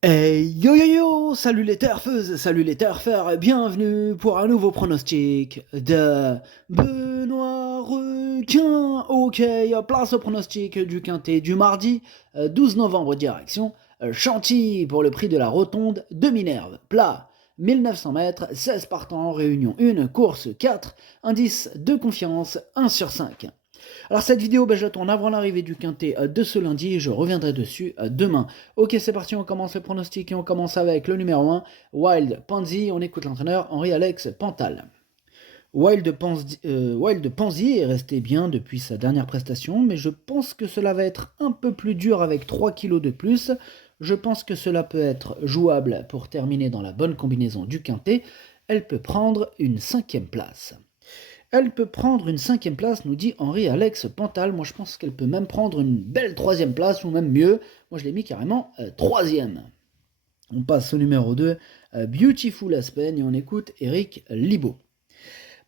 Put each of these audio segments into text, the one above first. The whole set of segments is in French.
Hey yo yo yo, salut les turfeuses, salut les turfeurs, bienvenue pour un nouveau pronostic de Benoît Requin. Ok, place au pronostic du quintet du mardi 12 novembre direction Chantilly pour le prix de la rotonde de Minerve. Plat 1900 mètres, 16 partants, réunion 1, course 4, indice de confiance 1 sur 5. Alors cette vidéo, je la tourne avant l'arrivée du quintet de ce lundi et je reviendrai dessus demain. Ok, c'est parti, on commence le pronostic et on commence avec le numéro 1, Wild Pansy. On écoute l'entraîneur Henri-Alex Pantal. Wild Pansy est resté bien depuis sa dernière prestation, mais je pense que cela va être un peu plus dur avec 3 kilos de plus. Je pense que cela peut être jouable pour terminer dans la bonne combinaison du quintet. Elle peut prendre une 5e place. Elle peut prendre une 5e place, nous dit Henri-Alex Pantal. Moi, je pense qu'elle peut même prendre une belle 3e place, ou même mieux. Moi, je l'ai mis carrément 3e. On passe au numéro 2, Beautiful Aspen, et on écoute Eric Libaud.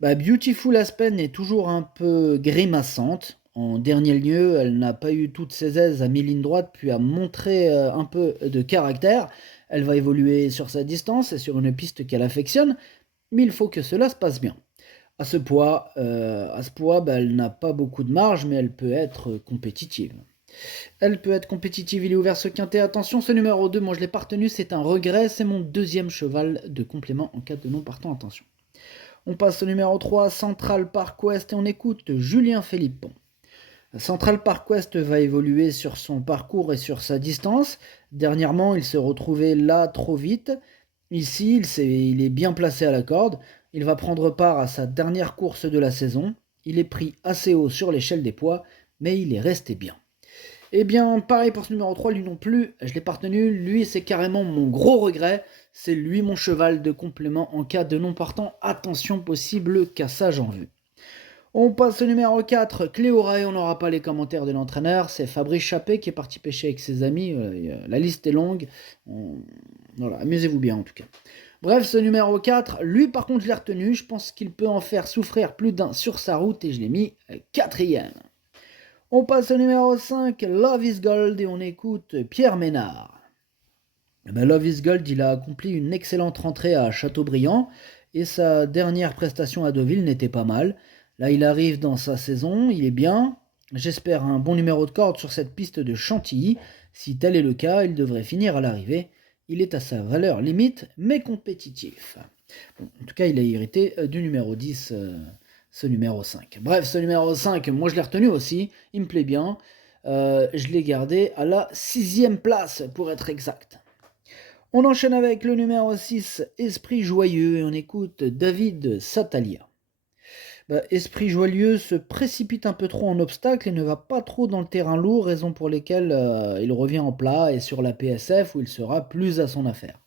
Beautiful Aspen est toujours un peu grimaçante. En dernier lieu, elle n'a pas eu toutes ses aises à mi-ligne droite, puis a montré un peu de caractère. Elle va évoluer sur sa distance et sur une piste qu'elle affectionne, mais il faut que cela se passe bien. À ce poids, elle n'a pas beaucoup de marge, mais elle peut être compétitive. Il est ouvert ce quintet. Attention, ce numéro 2, moi je l'ai pas retenu, c'est un regret, c'est mon deuxième cheval de complément en cas de non partant, attention. On passe au numéro 3, Central Park West, et on écoute Julien Philippon. Central Park West va évoluer sur son parcours et sur sa distance. Dernièrement, il se retrouvait là trop vite. Ici, il est bien placé à la corde. Il va prendre part à sa dernière course de la saison. Il est pris assez haut sur l'échelle des poids, mais il est resté bien. Eh bien, pareil pour ce numéro 3, lui non plus, je l'ai pas retenu. Lui, c'est carrément mon gros regret. C'est lui mon cheval de complément en cas de non partant. Attention, possible cassage en vue. On passe au numéro 4, Cléora, et on n'aura pas les commentaires de l'entraîneur. C'est Fabrice Chappé qui est parti pêcher avec ses amis. La liste est longue. Voilà, amusez-vous bien en tout cas. Bref, ce numéro 4, lui par contre je l'ai retenu. Je pense qu'il peut en faire souffrir plus d'un sur sa route et je l'ai mis 4e. On passe au numéro 5, Love is Gold, et on écoute Pierre Ménard. Love is Gold, il a accompli une excellente rentrée à Châteaubriand et sa dernière prestation à Deauville n'était pas mal. Là, il arrive dans sa saison, il est bien. J'espère un bon numéro de corde sur cette piste de Chantilly. Si tel est le cas, il devrait finir à l'arrivée. Il est à sa valeur limite, mais compétitif. Bon, en tout cas, il a hérité du numéro 10, ce numéro 5. Bref, ce numéro 5, moi je l'ai retenu aussi, il me plaît bien. Je l'ai gardé à la 6e place, pour être exact. On enchaîne avec le numéro 6, Esprit Joyeux, et on écoute David Satalia. Esprit Joyeux se précipite un peu trop en obstacle et ne va pas trop dans le terrain lourd, raison pour laquelle il revient en plat et sur la PSF où il sera plus à son affaire.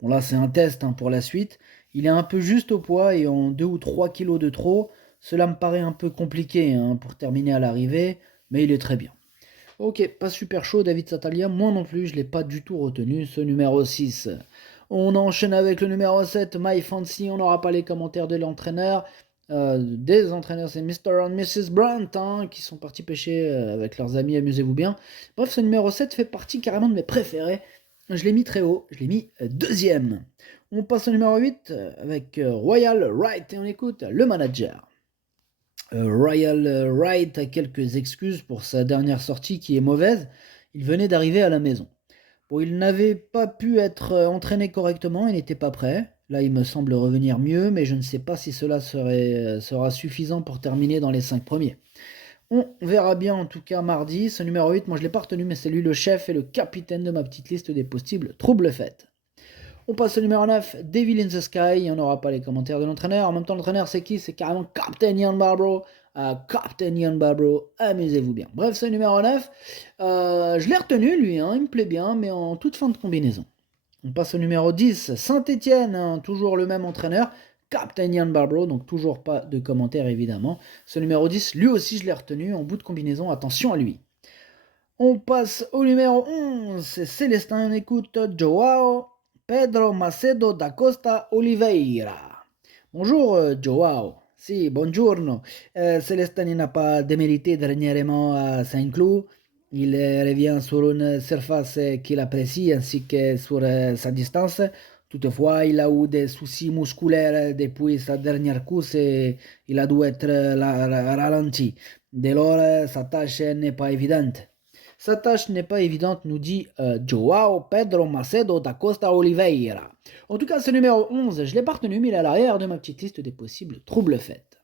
Bon là c'est un test pour la suite, il est un peu juste au poids et en 2 ou 3 kilos de trop, cela me paraît un peu compliqué pour terminer à l'arrivée, mais il est très bien. Ok, pas super chaud David Satalia, moi non plus, je ne l'ai pas du tout retenu, ce numéro 6. On enchaîne avec le numéro 7, My Fancy, on n'aura pas les commentaires de l'entraîneur. Des entraîneurs, c'est Mr. and Mrs. Brandt, qui sont partis pêcher avec leurs amis, amusez-vous bien. Bref, ce numéro 7 fait partie carrément de mes préférés. Je l'ai mis très haut, je l'ai mis 2e. On passe au numéro 8 avec Royal Wright et on écoute le manager. Royal Wright a quelques excuses pour sa dernière sortie qui est mauvaise. Il venait d'arriver à la maison. Bon, il n'avait pas pu être entraîné correctement, il n'était pas prêt. Là, il me semble revenir mieux, mais je ne sais pas si cela sera suffisant pour terminer dans les 5 premiers. On verra bien en tout cas mardi. Ce numéro 8, moi je ne l'ai pas retenu, mais c'est lui le chef et le capitaine de ma petite liste des possibles troubles faites. On passe au numéro 9, Devil in the Sky. Il n'y en aura pas les commentaires de l'entraîneur. En même temps, l'entraîneur, c'est qui? C'est carrément Captain Ian Barbro. Captain Ian Barbro, amusez-vous bien. Bref, ce numéro 9, je l'ai retenu, lui. Il me plaît bien, mais en toute fin de combinaison. On passe au numéro 10, Saint-Étienne. Toujours le même entraîneur. Captain Ian Barbro, donc toujours pas de commentaires évidemment. Ce numéro 10, lui aussi, je l'ai retenu. En bout de combinaison, attention à lui. On passe au numéro 11, c'est Célestin. On écoute Joao Pedro Macedo da Costa Oliveira. Bonjour Joao. Si, buongiorno. Célestin n'a pas démérité dernièrement à Saint-Cloud. Il revient sur une surface qu'il apprécie ainsi que sur sa distance. Toutefois, il a eu des soucis musculaires depuis sa dernière course et il a dû être ralenti. Dès lors, sa tâche n'est pas évidente. Sa tâche n'est pas évidente, nous dit Joao Pedro Macedo da Costa Oliveira. En tout cas, ce numéro 11, je l'ai pas retenu, mais il est à l'arrière de ma petite liste des possibles troubles faits.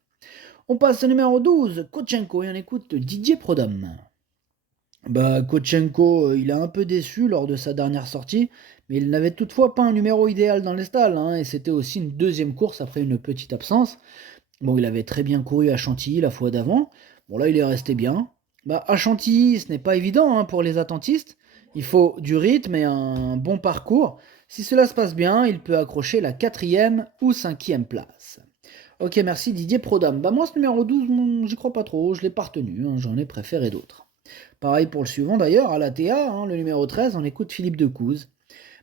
On passe au numéro 12, Kochenko, et on écoute Didier Prodhomme. Kochenko, il a un peu déçu lors de sa dernière sortie, mais il n'avait toutefois pas un numéro idéal dans les stalles, et c'était aussi une deuxième course après une petite absence. Bon, il avait très bien couru à Chantilly la fois d'avant. Bon, là, il est resté bien. À Chantilly, ce n'est pas évident pour les attentistes. Il faut du rythme et un bon parcours. Si cela se passe bien, il peut accrocher la 4e ou 5e place. Ok, merci Didier Prodhomme. Moi, ce numéro 12, j'y crois pas trop, je l'ai pas retenu, j'en ai préféré d'autres. Pareil pour le suivant d'ailleurs, Alatea, le numéro 13, on écoute Philippe Decouze.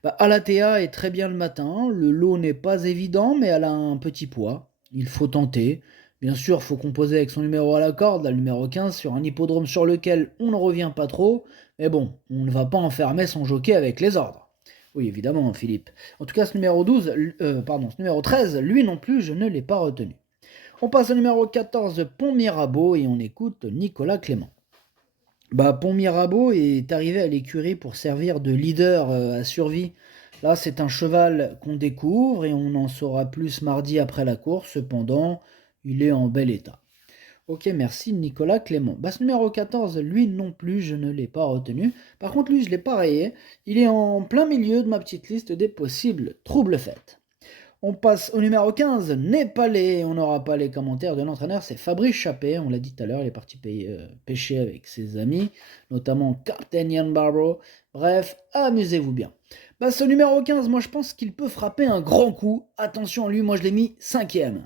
Alatea est très bien le matin, le lot n'est pas évident, mais elle a un petit poids. Il faut tenter. Bien sûr, il faut composer avec son numéro à la corde, le numéro 15, sur un hippodrome sur lequel on ne revient pas trop, mais bon, on ne va pas enfermer son jockey avec les ordres. Oui, évidemment, Philippe. En tout cas, ce numéro 13, lui non plus, je ne l'ai pas retenu. On passe au numéro 14, Pont Mirabeau, et on écoute Nicolas Clément. Pont Mirabeau est arrivé à l'écurie pour servir de leader à survie. Là, c'est un cheval qu'on découvre et on en saura plus mardi après la course. Cependant, il est en bel état. Ok, merci Nicolas Clément. Ce numéro 14, lui non plus, je ne l'ai pas retenu. Par contre, lui, je l'ai pas rayé. Il est en plein milieu de ma petite liste des possibles troubles faits. On passe au numéro 15, Népalais. On n'aura pas les commentaires de l'entraîneur, c'est Fabrice Chappé. On l'a dit tout à l'heure, il est parti pêcher avec ses amis, notamment Captain Ian Barbaro. Bref, amusez-vous bien. Ce numéro 15, moi je pense qu'il peut frapper un grand coup. Attention, lui, moi je l'ai mis 5e.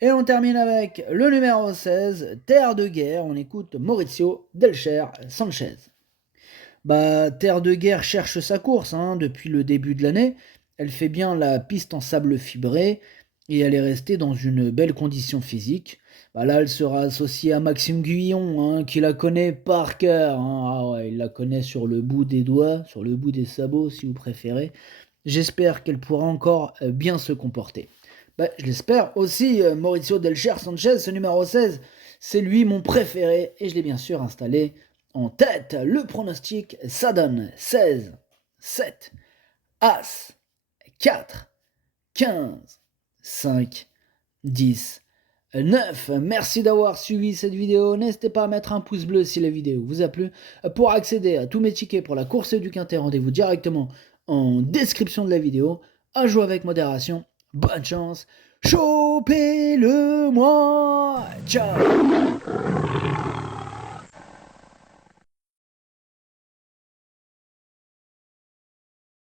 Et on termine avec le numéro 16, Terre de Guerre. On écoute Maurizio Delcher Sanchez. Terre de Guerre cherche sa course depuis le début de l'année. Elle fait bien la piste en sable fibré et elle est restée dans une belle condition physique. Là, elle sera associée à Maxime Guyon, qui la connaît par cœur. Il la connaît sur le bout des doigts, sur le bout des sabots si vous préférez. J'espère qu'elle pourra encore bien se comporter. Je l'espère aussi, Maurizio Delcher Sanchez, ce numéro 16, c'est lui mon préféré et je l'ai bien sûr installé en tête. Le pronostic, ça donne 16, 7, As, 4, 15, 5, 10, 9. Merci d'avoir suivi cette vidéo. N'hésitez pas à mettre un pouce bleu si la vidéo vous a plu. Pour accéder à tous mes tickets pour la course du Quintet, rendez-vous directement en description de la vidéo. À jouer avec modération. Bonne chance. Chopez-le moi. Ciao.